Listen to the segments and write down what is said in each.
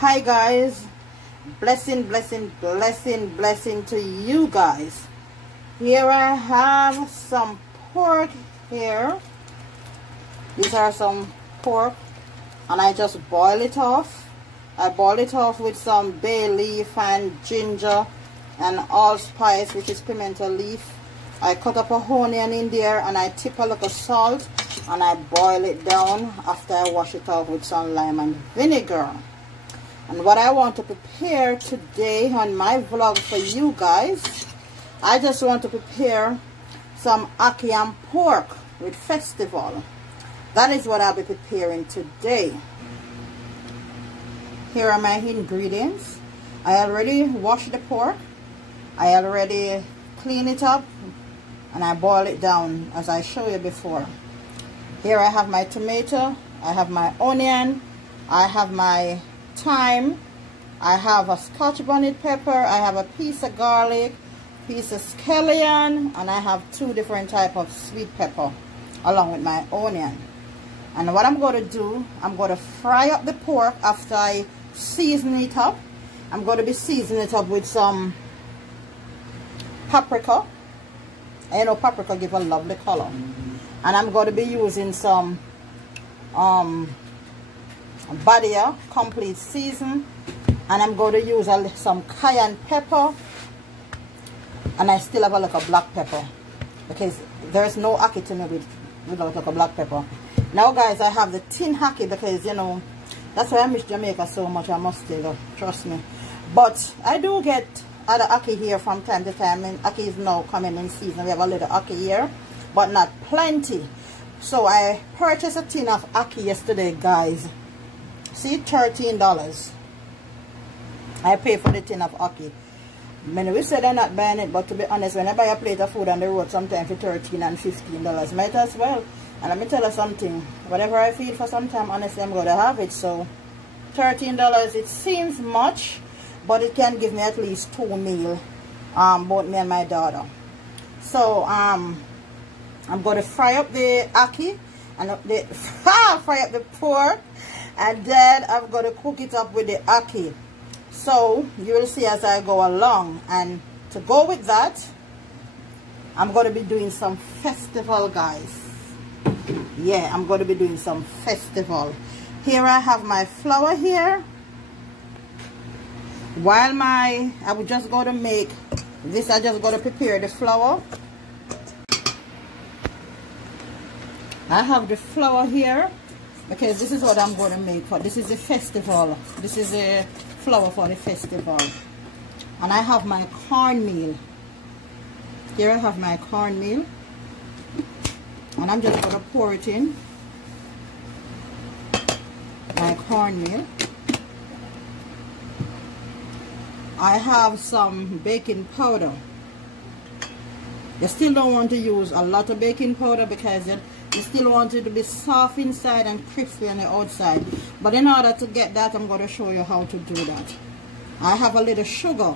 Hi guys, blessing to you guys. Here I have some pork here. These are some pork and I just boil it off. I boil it off with some bay leaf and ginger and allspice, which is pimento leaf. I cut up a onion in there and I tip a little salt and I boil it down after I wash it off with some lime and vinegar. And what I want to prepare today on my vlog for you guys, I just want to prepare some ackee and pork with festival. That is what I'll be preparing today. Here are my ingredients. I already washed the pork. I already clean it up and I boil it down as I showed you before. Here I have my tomato, I have my onion, I have my thyme, I have a scotch bonnet pepper, I have a piece of garlic, piece of scallion, and I have 2 different types of sweet pepper along with my onion. And what I'm going to do, I'm going to fry up the pork after I season it up. I'm going to be seasoning it up with some paprika. And you know paprika give a lovely color. And I'm going to be using some Badia complete season, and I'm going to use some cayenne pepper, and I still have a little black pepper because there's no ackee to me without like a black pepper. Now guys, I have the tin ackee because you know that's why I miss Jamaica so much. I must say that, trust me. But I do get other ackee here from time to time, and ackee is now coming in season. We have a little ackee here, but not plenty. So I purchased a tin of ackee yesterday, guys. See, $13 I pay for the tin of ackee. Many we said they're not buying it, but to be honest, when I buy a plate of food on the road, sometimes for $13 and $15, might as well. And let me tell you something, whatever I feel for some time, honestly, I'm going to have it. So $13, it seems much, but it can give me at least 2 meals, both me and my daughter. So I'm going to fry up the ackee and fry up the pork. And then I'm going to cook it up with the ackee. So you will see as I go along. And to go with that, I'm going to be doing some festival, guys. Yeah, I'm going to be doing some festival. Here I have my flour here. While I will just go to make this, I just got to prepare the flour. I have the flour here, because this is what I'm going to make for. This is the festival. This is the flour for the festival. And I have my cornmeal. Here I have my cornmeal. And I'm just going to pour it in. My cornmeal. I have some baking powder. You still don't want to use a lot of baking powder because you still want it to be soft inside and crispy on the outside. But in order to get that, I'm going to show you how to do that. I have a little sugar.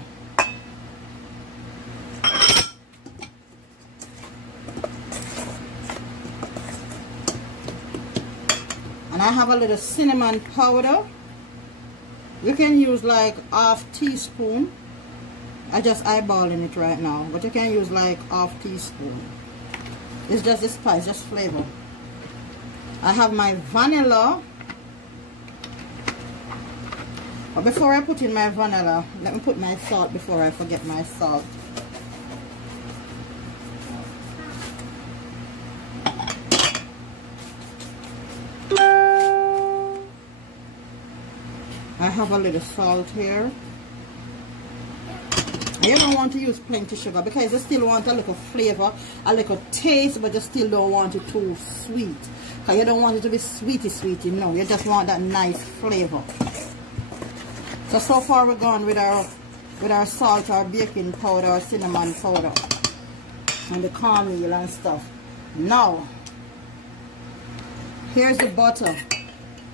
And I have a little cinnamon powder. You can use like ½ teaspoon. I just eyeballing it right now, but you can use like ½ teaspoon. It's just the spice, just flavor. I have my vanilla. But before I put in my vanilla, let me put my salt before I forget my salt. I have a little salt here. You don't want to use plenty sugar because you still want a little flavor, a little taste, but you still don't want it too sweet. Because you don't want it to be sweety, no. You just want that nice flavor. So far we're going with our salt, our baking powder, our cinnamon powder, and the cornmeal and stuff. Now, here's the butter.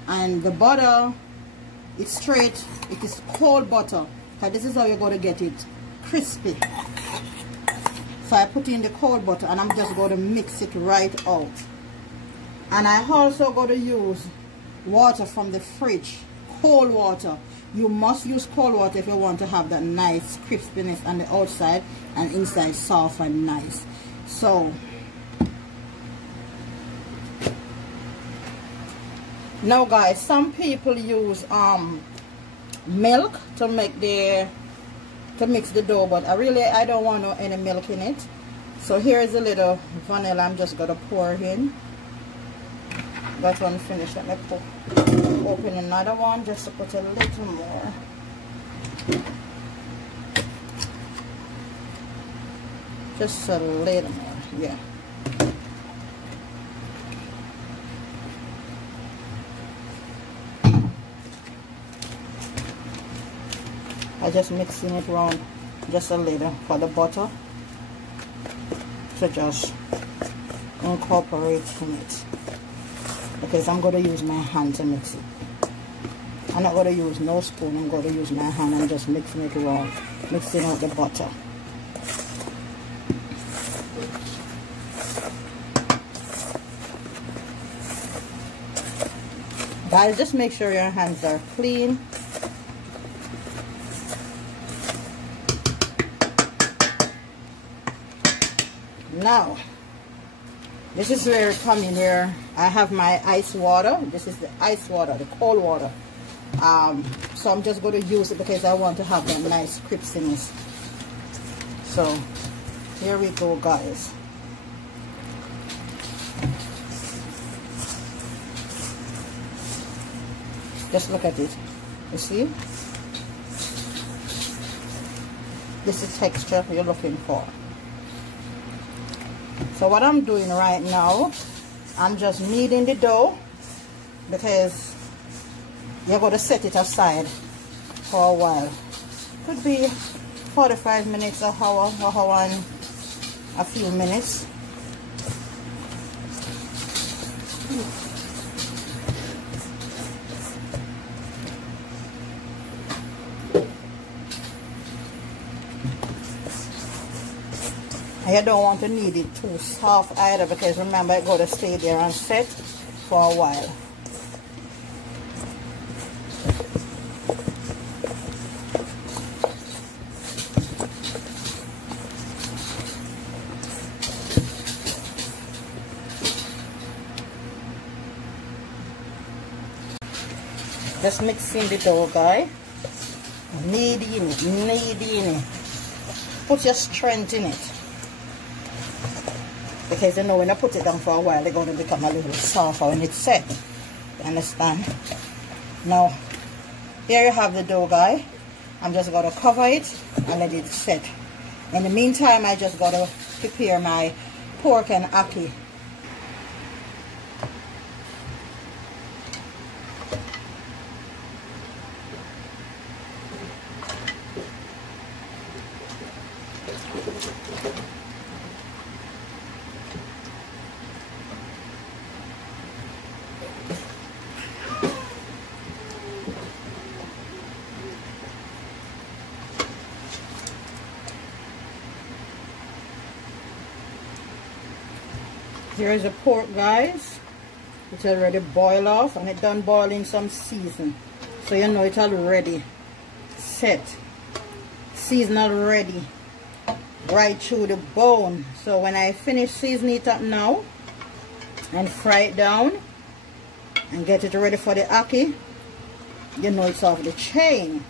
And the butter, it's straight, it is cold butter. Because this is how you're going to get it crispy. So I put in the cold butter and I'm just going to mix it right out. And I also going to use water from the fridge, cold water, You must use cold water if you want to have that nice crispiness on the outside and inside soft and nice. So now guys, some people use milk to make mix the dough, but I don't want any milk in it. So here is a little vanilla. I'm just gonna pour in. That one finished. Let me open another one just to put a little more. Just a little more, yeah. I just mixing it around just a little for the butter to just incorporate in it, because I'm going to use my hand to mix it. I'm not going to use no spoon. I'm going to use my hand and just mixing it around, mixing out the butter. Guys, just make sure your hands are clean. Now, this is where it comes in here. I have my ice water. This is the ice water, the cold water. So I'm just going to use it because I want to have that nice crispiness. So here we go, guys. Just look at it. You see? This is the texture you're looking for. So what I'm doing right now, I'm just kneading the dough, because you're going to set it aside for a while. Could be 45 minutes, an hour and a few minutes. You don't want to knead it too soft either, because remember, it's going to stay there and set for a while. Just mixing the dough, guys. Kneading it. Put your strength in it. Because you know, when I put it down for a while, they're going to become a little softer when it's set. You understand? Now, here you have the dough, guys. I'm just going to cover it and let it set. In the meantime, I just got to prepare my pork and ackee. Here is the pork, guys. It's already boiled off, and it done boiling some season, so you know it's already set, season already right through the bone. So when I finish seasoning it up now and fry it down and get it ready for the ackee, you know it's off the chain.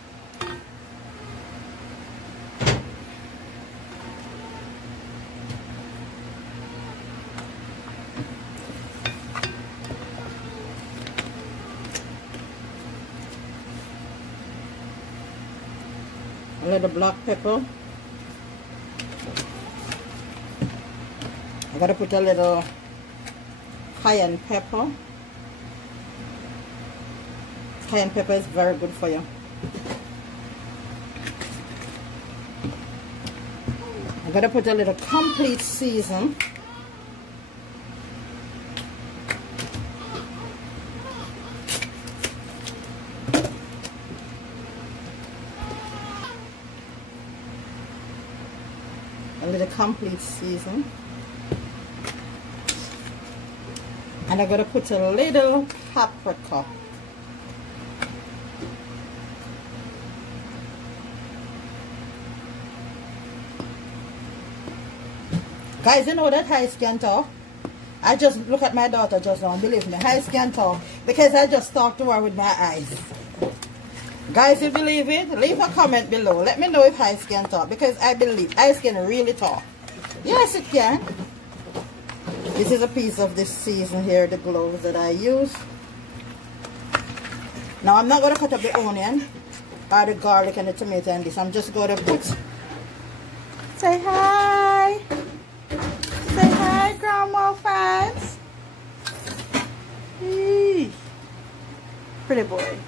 A little black pepper. I gotta put a little cayenne pepper. Cayenne pepper is very good for you. I gotta put a little complete season. A little complete season. And I'm going to put a little paprika. Guys, you know that Ice can talk? I just look at my daughter just now, believe me, Ice can talk because I just talked to her with my eyes. Guys, you believe it? Leave a comment below. Let me know if Ice can talk because I believe Ice can really talk. Yes, it can. This is a piece of this season here, the gloves that I use. Now, I'm not going to cut up the onion or the garlic and the tomato and this. I'm just going to put... Say hi. Say hi, Grandma fans. Eee. Pretty boy.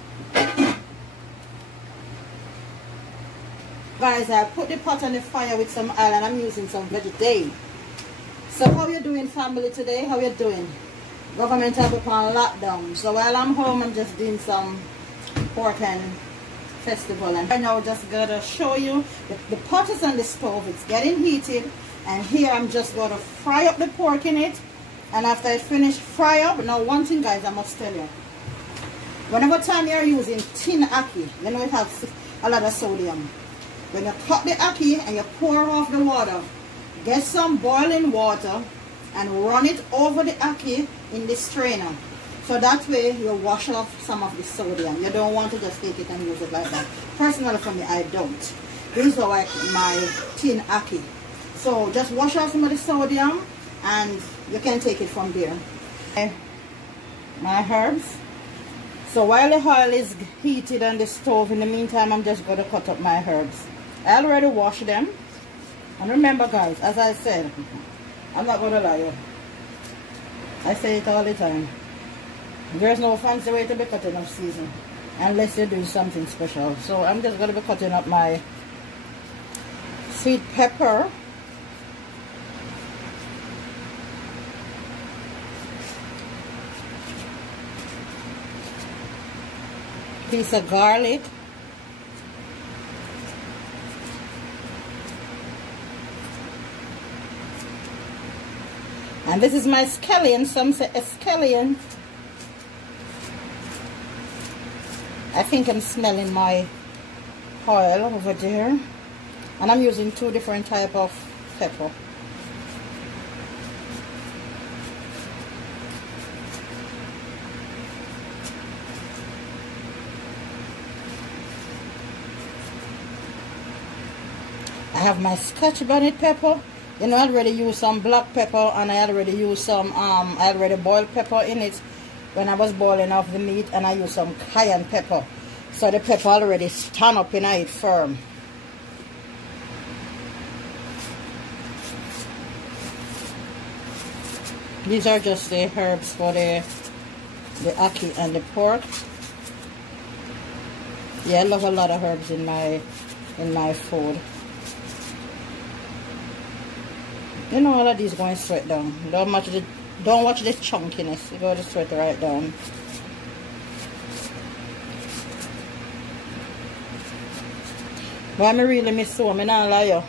Guys, I put the pot on the fire with some oil and I'm using some vegetable. So how you doing, family, today? How you doing? Government have up on lockdown. So while I'm home, I'm just doing some pork and festival. And right now, I'm just going to show you. The pot is on the stove. It's getting heated. And here, I'm just going to fry up the pork in it. And after I finish fry up, now one thing, guys, I must tell you. Whenever time you're using tin ackee, you know it has a lot of sodium. When you cut the ackee and you pour off the water, get some boiling water and run it over the ackee in the strainer. So that way you wash off some of the sodium. You don't want to just take it and use it like that. Personally for me, I don't. This is how I keep my tin ackee. So just wash off some of the sodium and you can take it from there. My herbs. So while the oil is heated on the stove, in the meantime, I'm just going to cut up my herbs. I already washed them. And remember, guys, as I said, I'm not going to lie to you. I say it all the time. There's no fancy way to be cutting up season unless you do something special. So I'm just going to be cutting up my sweet pepper. Piece of garlic. And this is my scallion. Some say scallion. I think I'm smelling my oil over there. And I'm using 2 different types of pepper. I have my Scotch bonnet pepper. You know, I already used some black pepper and I already used some, I already boiled pepper in it when I was boiling off the meat, and I used some cayenne pepper. So the pepper already stand up in it firm. These are just the herbs for the ackee and the pork. Yeah, I love a lot of herbs in my food. You know, all of these going straight down. Don't watch the chunkiness. You go to straight right down. But I really miss home. I don't lie you.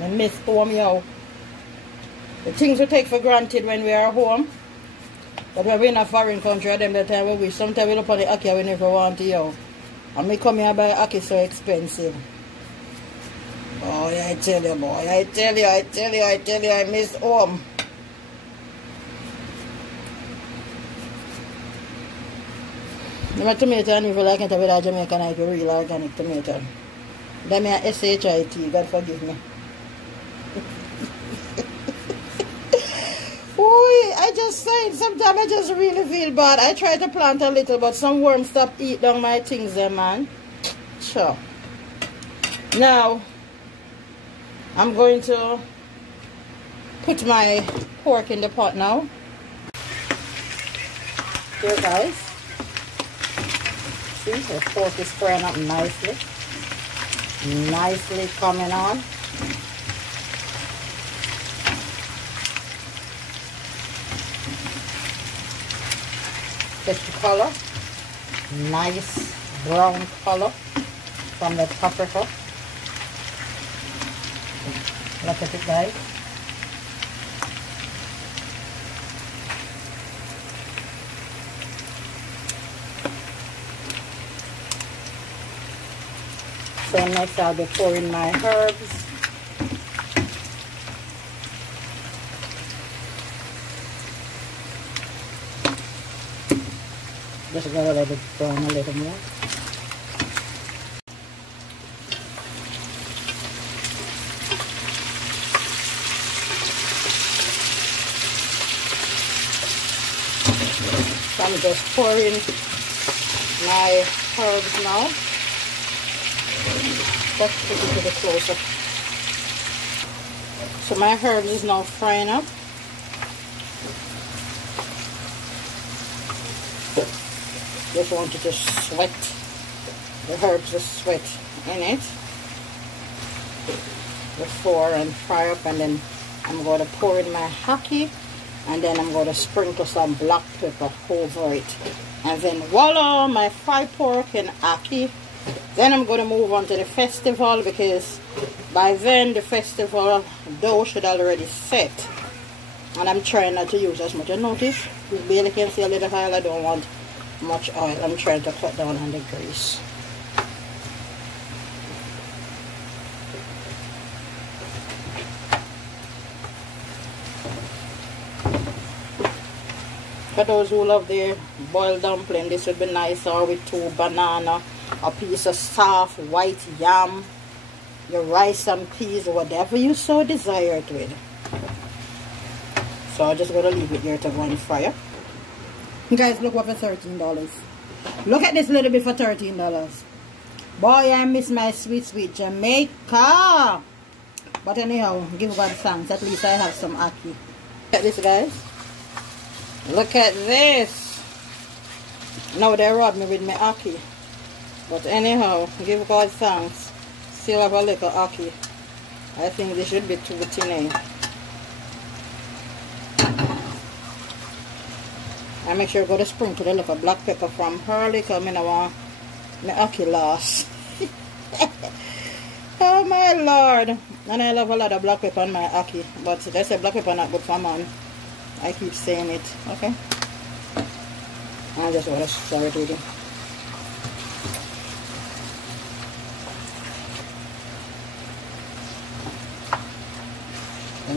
I miss home, yo. The things we take for granted when we are home. But when we're in a foreign country, at the time we wish. Sometimes we look on the ackee we never want to, yo. And me come here buy ackee so expensive. Oh, yeah, I tell you, boy. I tell you, I miss home. My tomato and if you like it with a Jamaican, I have real organic tomato. That means S-H-I-T, God forgive me. Ooh, I just saying, sometimes I just really feel bad. I try to plant a little, but some worms stop eat down my things there, man. Sure. Now, I'm going to put my pork in the pot now. Here, guys. See, the pork is frying up nicely. Nicely coming on. Get the color. Nice brown color from the paprika. Look at it, guys. So next I'll be pouring my herbs. Just gotta let it brown a little more. So I'm just pouring my herbs now. Let's put it a bit closer. So my herbs is now frying up. Just want it to sweat. The herbs to sweat in it before and fry up, and then I'm going to pour in my ackee, and then I'm going to sprinkle some black pepper over it, and then voila, my fried pork and ackee. Then I'm going to move on to the festival, because by then the festival dough should already set, and I'm trying not to use as much. You notice you barely can see a little oil. I don't want much oil. I'm trying to cut down on the grease. For those who love their boiled dumpling, this would be nice, or with 2 bananas, a piece of soft white yam, your rice and peas, whatever you so desire it with. So I'm just going to leave it here to go and fry up. Guys, look what for $13. Look at this little bit for $13. Boy, I miss my sweet, sweet Jamaica. But anyhow, give God thanks. At least I have some ackee. Look at this, guys. Look at this. Now they robbed me with my ackee. But anyhow, give God thanks. Still have a little ackee. I think this should be too thin. I make sure I go to sprinkle a little black pepper from her, because I don't want my ackee lost. Oh my Lord. And I love a lot of black pepper on my ackee. But they say black pepper not good for man. I keep saying it. Okay. I just want to stir it with it.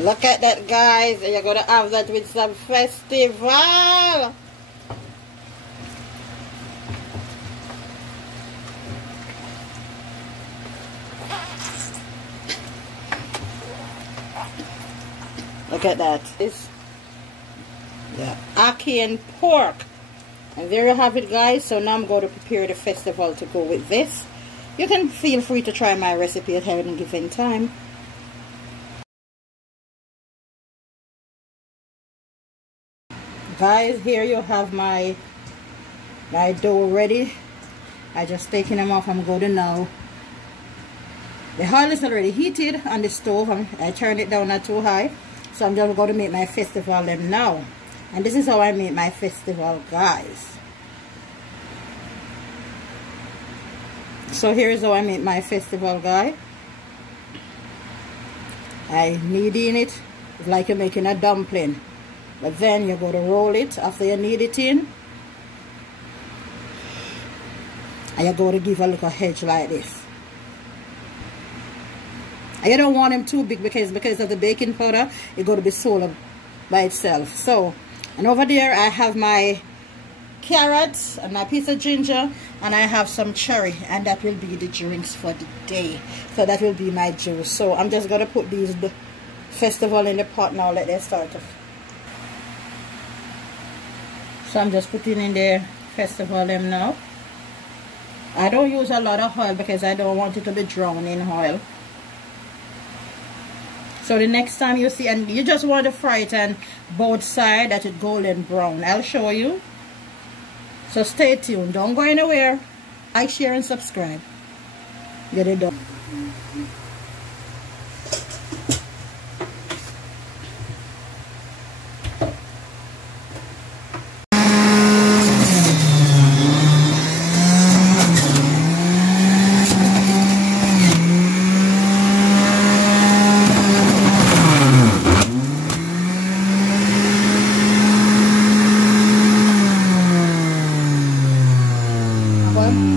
Look at that, guys. You're going to have that with some festival. Look at that. It's ackee and pork. And there you have it, guys. So now I'm going to prepare the festival to go with this. You can feel free to try my recipe at any given time. Guys, here you have my dough ready. I just taken them off. I'm going to now. The oil is already heated on the stove. I turned it down not too high. So I'm just going to make my festival them now. And this is how I make my festival, guys. So here's how I make my festival, guys. I knead in it. It's like you're making a dumpling. But then you're going to roll it after you knead it in. And you're going to give a little edge like this. And you don't want them too big, because of the baking powder, it's going to be sold up by itself. So, and over there I have my carrots and my piece of ginger, and I have some cherry, and that will be the drinks for the day. So that will be my juice. So I'm just going to put these festival in the pot now. Let them start off. So I'm just putting in the festival them now. I don't use a lot of oil because I don't want it to be drowned in oil. So the next time you see, and you just want to fry it on both sides that it's golden brown. I'll show you. So stay tuned. Don't go anywhere. Like, share, and subscribe. Get it done.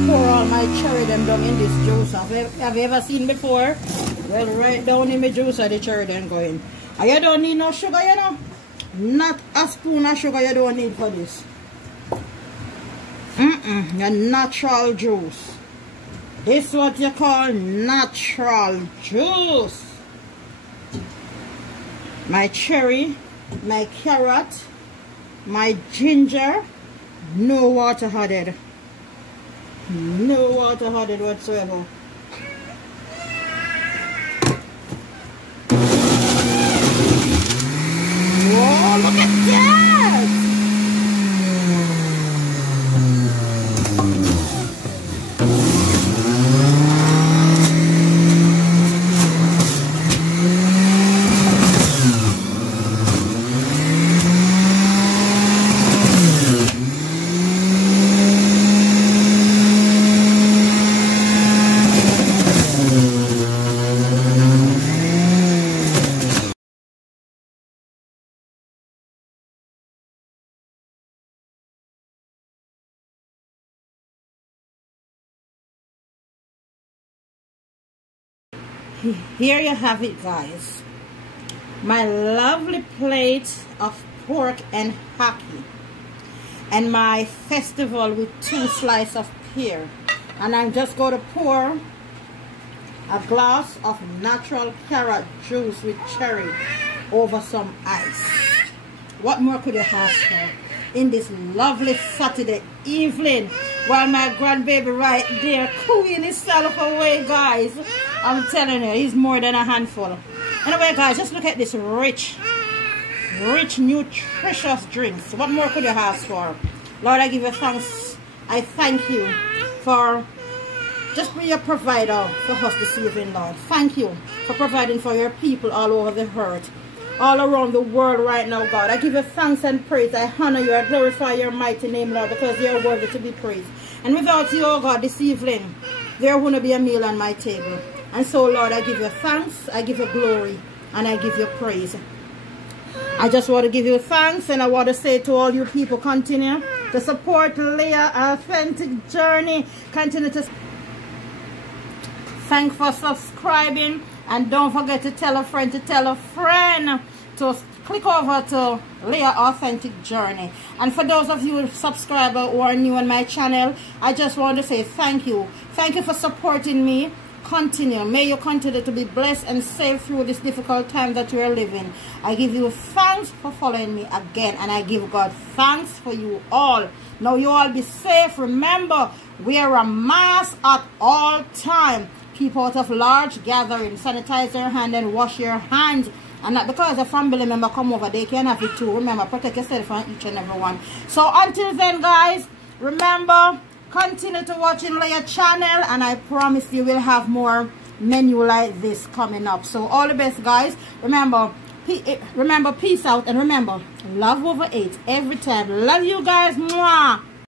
Pour all my cherry them down in this juice. Have you ever seen before? Well, right down in my juice the cherry then going. And you don't need no sugar, you know. Not a spoon of sugar you don't need for this. A natural juice. This is what you call natural juice. My cherry, my carrot, my ginger, no water added. No water added whatsoever. Whoa, look at that! Here you have it, guys. My lovely plate of pork and ackee, and my festival with 2 slices of pear. And I'm just going to pour a glass of natural carrot juice with cherry over some ice. What more could you ask for in this lovely Saturday evening, while my grandbaby right there cooing himself away, guys? I'm telling you, he's more than a handful. Anyway, guys, just look at this rich, nutritious drinks. What more could you ask for? Lord, I give you thanks. I thank you for just being a provider for us this evening, Lord. Thank you for providing for your people all over the earth, all around the world right now, God. I give you thanks and praise. I honor you. I glorify your mighty name, Lord, because you're worthy to be praised. And without you, oh God, this evening, there wouldn't be a meal on my table. And so, Lord, I give you thanks, I give you glory, and I give you praise. I just want to give you thanks, and I want to say to all you people, continue to support Leah Authentic Journey. Continue to thank for subscribing, and don't forget to tell a friend to click over to Leah Authentic Journey. And for those of you subscribers who are new on my channel, I just want to say thank you. Thank you for supporting me. Continue. May you continue to be blessed and safe through this difficult time that you are living. I give you thanks for following me again, and I give God thanks for you all. Now you all be safe. Remember, wear a mask at all time. Keep out of large gatherings. Sanitize your hand and wash your hands. And not because a family member come over, they can have it too. Remember, protect yourself from each and every one. So until then, guys, remember, continue to watch in Leah channel, and I promise you will have more menu like this coming up. So all the best, guys. Remember, peace out, and remember, love over hate every time. Love you guys. Mwah.